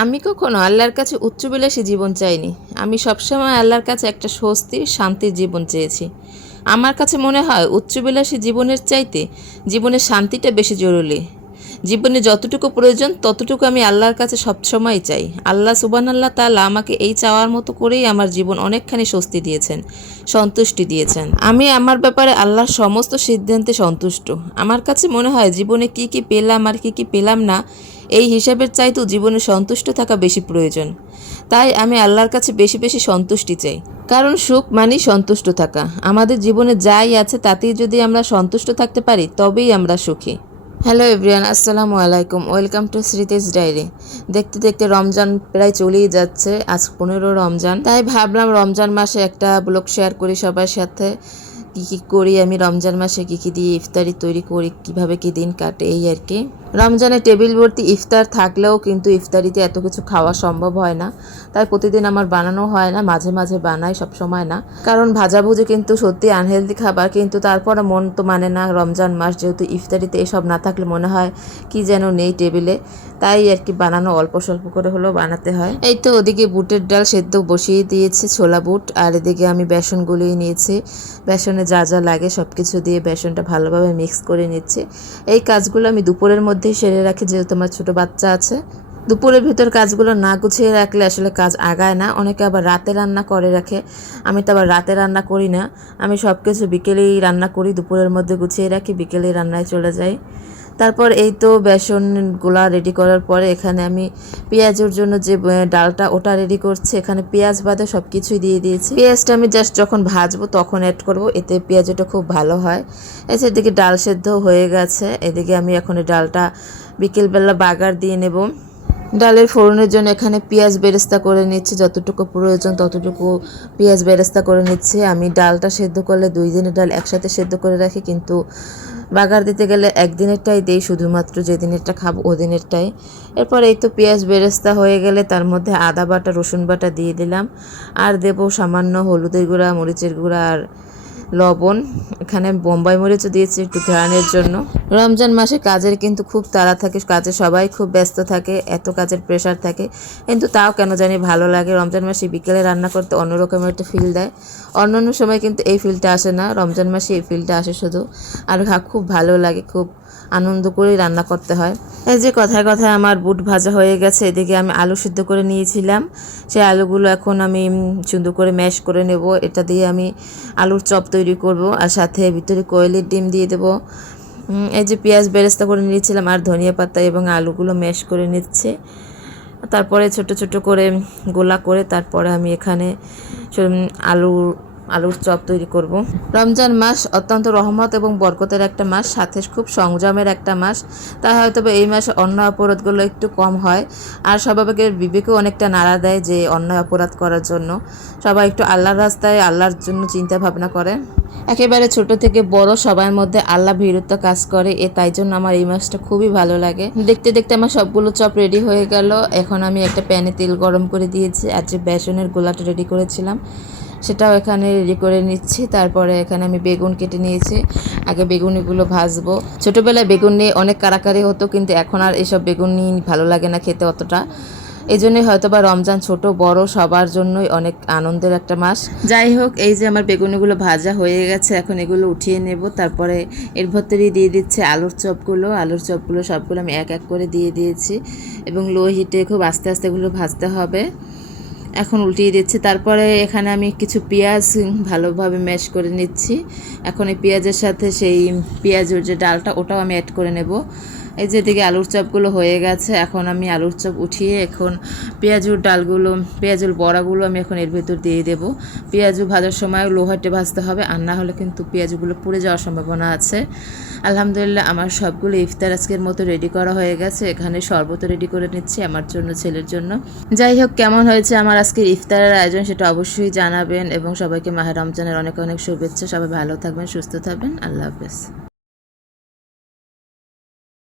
আমি কখনো আল্লাহর কাছে উচ্চবিলাসী জীবন চাইনি। আমি সবসময় আল্লাহর কাছে একটা স্বস্তির, শান্তির জীবন চেয়েছি। আমার কাছে মনে হয় উচ্চবিলাসী জীবনের চাইতে জীবনের শান্তিটা বেশি জরুরি। জীবনে যতটুকু প্রয়োজন ততটুকু আমি আল্লাহর কাছে সবসময় চাই। আল্লাহ সুবহানাল্লাহ তাআলা আমাকে এই চাওয়ার মতো করেই আমার জীবন অনেকখানি স্বস্তি দিয়েছেন, সন্তুষ্টি দিয়েছেন। আমি আমার ব্যাপারে আল্লাহর সমস্ত সিদ্ধান্তে সন্তুষ্ট। আমার কাছে মনে হয় জীবনে কি কি পেলাম আর কি কি পেলাম না, এই হিসাবের চাইতেও জীবনে সন্তুষ্ট থাকা বেশি প্রয়োজন। তাই আমি আল্লাহর কাছে বেশি বেশি সন্তুষ্টি চাই। কারণ সুখ মানেই সন্তুষ্ট থাকা। আমাদের জীবনে যাই আছে তাতেই যদি আমরা সন্তুষ্ট থাকতে পারি তবেই আমরা সুখী। হ্যালো এভরিওয়ান, আসসালামু আলাইকুম। Welcome to Smriti's diary. দেখতে দেখতে রমজান প্রায় চলেই যাচ্ছে। আজ 15 রমজান। তাই ভাবলাম রমজান মাসে একটা ব্লগ শেয়ার করি সবার সাথে। কী করি আমি রমজান মাসে, কী দিয়ে ইফতারি তৈরি করি, কিভাবে কি দিন কাটে, এই আর কি। রমজানে টেবিল ভর্তি ইফতার থাকলেও কিন্তু ইফতারিতে এত কিছু খাওয়া সম্ভব হয় না। তাই প্রতিদিন আমার বানানো হয় না, মাঝে মাঝে বানাই, সব সময় না। কারণ ভাজাভুজি কিন্তু সত্যি আনহেলদি খাবার, কিন্তু তারপরে মন তো মানে না। রমজান মাস যেহেতু, ইফতারিতে এসব না থাকলে মনে হয় কি যেন নেই টেবিলে। তাই আর কি বানানো অল্প স্বল্প করে হলেও বানাতে হয়। এই তো ওদিকে বুটের ডাল সেদ্ধ বসিয়ে দিয়েছি, ছোলা বুট। আর এদিকে আমি বেসন গুলিয়ে নিয়েছি। বেসনে যা যা লাগে সব কিছু দিয়ে বেসনটা ভালোভাবে মিক্স করে নিচ্ছি। এই কাজগুলো আমি দুপুরের মধ্যেই সেরে রাখি, যেহেতু আমার ছোটো বাচ্চা আছে। দুপুরের ভিতর কাজগুলো না গুছিয়ে রাখলে আসলে কাজ আগায় না। অনেকে আবার রাতে রান্না করে রাখে, আমি তো আবার রাতে রান্না করি না। আমি সব কিছু বিকেলেই রান্না করি, দুপুরের মধ্যে গুছিয়ে রাখি, বিকেলেই রান্নায় চলে যাই। তারপর এই তো বেসনগুলা রেডি করার পরে এখানে আমি পেঁয়াজের জন্য যে ডালটা ওটা রেডি করছি। এখানে পেঁয়াজ বাদে সব কিছুই দিয়ে দিয়েছি। পেঁয়াজটা আমি জাস্ট যখন ভাজবো তখন অ্যাড করব, এতে পেঁয়াজটা খুব ভালো হয়। এদিকে ডাল সেদ্ধ হয়ে গেছে। এদিকে আমি এখন ডালটা বিকেলবেলা বাগার দিয়ে নেব। ডালের ফোড়নের জন্য এখানে পেঁয়াজ বেরেস্তা করে নিচ্ছি, যতটুকু প্রয়োজন ততটুকু পেঁয়াজ বেরেস্তা করে নিচ্ছি। আমি ডালটা সেদ্ধ করলে 2 দিনের ডাল একসাথে সেদ্ধ করে রাখি, কিন্তু বাগার দিতে গেলে একদিনেরটাই দেই, শুধুমাত্র যেদিনেরটা খাবো ওদিনেরটাই। এরপর এই তো পেঁয়াজ বেরেস্তা হয়ে গেলে তার মধ্যে আদা বাটা, রসুন বাটা দিয়ে দিলাম। আর দেব সামান্য হলুদের গুঁড়া, মরিচের গুঁড়া আর লবণ। এখানে বোম্বাই মরিচও দিয়েছি একটু ঘ্রাণের জন্য। রমজান মাসে কাজের কিন্তু খুব তাড়া থাকে, কাজে সবাই খুব ব্যস্ত থাকে, এত কাজের প্রেশার থাকে, কিন্তু তাও কেন জানি ভালো লাগে। রমজান মাসে বিকেলে রান্না করতে অন্যরকমের একটা ফিল দেয়। অন্যান্য সময় কিন্তু এই ফিলটা আসে না, রমজান মাসে এই ফিলটা আসে শুধু। আর খুব ভালো লাগে, খুব আনন্দ করেই রান্না করতে হয়। এই যে কথায় কথায় আমার বুট ভাজা হয়ে গেছে। এদিকে আমি আলু সিদ্ধ করে নিয়েছিলাম, সেই আলুগুলো এখন আমি সুন্দর করে ম্যাশ করে নেব। এটা দিয়ে আমি আলুর চপ তৈরি করব, আর সাথে ভিতরে কোয়েলের ডিম দিয়ে দেবো। এই যে পেঁয়াজ বেরেস্তা করে নিয়েছিলাম আর ধনিয়া পাতা এবং আলুগুলো ম্যাশ করে নিচ্ছে। তারপরে ছোট ছোট করে গোলা করে তারপরে আমি এখানে আলুর চপ তৈরি করব। রমজান মাস অত্যন্ত রহমত এবং বরকতের একটা মাস, সাথে খুব সংযমের একটা মাস। তাই হয়তো এই মাসে অন্যায় অপরাধগুলো একটু কম হয়। আর সবাইকে বিবেকেও অনেকটা নাড়া দেয় যে অন্যায় অপরাধ করার জন্য। সবাই একটু আল্লাহর রাস্তায়, আল্লাহর জন্য চিন্তা ভাবনা করে। একেবারে ছোট থেকে বড় সবার মধ্যে আল্লাহ ভীরুত্ব কাজ করে, তাই জন্য আমার এই মাসটা খুবই ভালো লাগে। দেখতে দেখতে আমার সবগুলো চপ রেডি হয়ে গেল। এখন আমি একটা প্যানে তেল গরম করে দিয়েছি, আর যে বেসনের গোলাটা রেডি করেছিলাম সেটাও এখানে রেডি করে নিচ্ছি। তারপরে এখানে আমি বেগুন কেটে নিয়েছি, আগে বেগুনিগুলো ভাজবো। ছোটোবেলায় বেগুন নিয়ে অনেক কারাকারি হতো, কিন্তু এখন আর এসব বেগুন নিয়ে ভালো লাগে না খেতে অতটা। এই জন্যই হয়তো বা রমজান ছোট বড় সবার জন্যই অনেক আনন্দের একটা মাস। যাই হোক, এই যে আমার বেগুনিগুলো ভাজা হয়ে গেছে, এখন এগুলো উঠিয়ে নেব। তারপরে এর ভেতরেই দিয়ে দিচ্ছে আলুর চপগুলো সবগুলো আমি এক এক করে দিয়ে দিয়েছি, এবং লো হিটে খুব আস্তে আস্তে এগুলো ভাজতে হবে। এখন উল্টিয়ে দিচ্ছি। তারপরে এখানে আমি কিছু পেঁয়াজ ভালোভাবে ম্যাশ করে নিচ্ছি। এখন এই পেঁয়াজের সাথে সেই পেঁয়াজের যে ডালটা ওটাও আমি অ্যাড করে নেব। এই যে এদিকে আলুর চপগুলো হয়ে গেছে, এখন আমি আলুর চপ উঠিয়ে এখন পেঁয়াজুর বড়াগুলো আমি এখন এর ভেতর দিয়ে দেবো। পেঁয়াজু ভাজার সময় লো হিটে ভাজতে হবে, আর না হলে কিন্তু পেঁয়াজগুলো পুড়ে যাওয়ার সম্ভাবনা আছে। আলহামদুলিল্লাহ আমার সবগুলো ইফতার আজকের মতো রেডি করা হয়ে গেছে। এখানে শরবত রেডি করে নিচ্ছি আমার জন্য, ছেলের জন্য। যাই হোক, কেমন হয়েছে আমার আজকের ইফতারের আয়োজন সেটা অবশ্যই জানাবেন, এবং সবাইকে মাহে রমজানের অনেক অনেক শুভেচ্ছা। সবাই ভালো থাকবেন, সুস্থ থাকবেন। আল্লাহ হাফেজ।